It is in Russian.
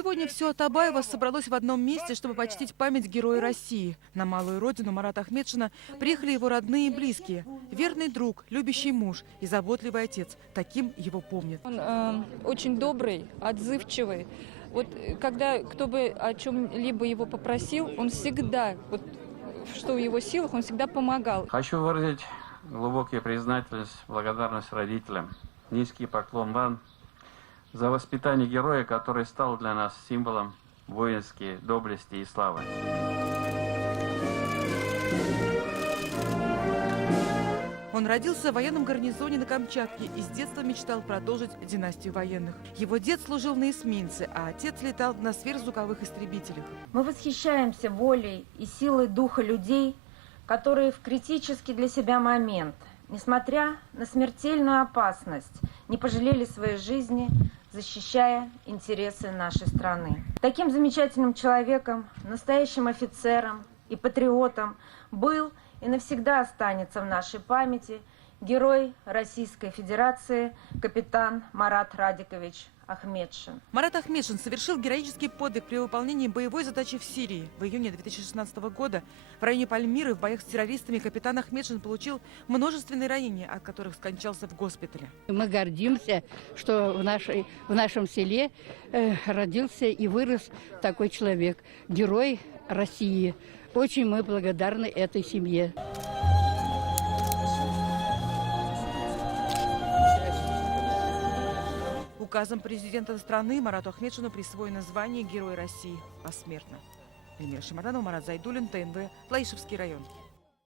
Сегодня все Атабаево собралось в одном месте, чтобы почтить память героя России. На малую родину Марата Ахметшина приехали его родные и близкие. Верный друг, любящий муж и заботливый отец. Таким его помнят. Он очень добрый, отзывчивый. Вот когда кто бы о чем-либо его попросил, он всегда, вот, что в его силах, он всегда помогал. Хочу выразить глубокую признательность, благодарность родителям. Низкий поклон вам за воспитание героя, который стал для нас символом воинской доблести и славы. Он родился в военном гарнизоне на Камчатке и с детства мечтал продолжить династию военных. Его дед служил на эсминце, а отец летал на сверхзвуковых истребителях. Мы восхищаемся волей и силой духа людей, которые в критический для себя момент, несмотря на смертельную опасность, не пожалели своей жизни, защищая интересы нашей страны. Таким замечательным человеком, настоящим офицером и патриотом был и навсегда останется в нашей памяти герой Российской Федерации капитан Марат Радикович Ахметшин. Марат Ахметшин совершил героический подвиг при выполнении боевой задачи в Сирии. В июне 2016 года в районе Пальмиры в боях с террористами капитан Ахметшин получил множественные ранения, от которых скончался в госпитале. Мы гордимся, что в нашем селе родился и вырос такой человек, герой России. Очень мы благодарны этой семье. Указом президента страны Марату Ахметшину присвоено звание Герой России посмертно. Эльмира Шамаданова, Марат Зайдуллин, ТНВ, Лаишевский район.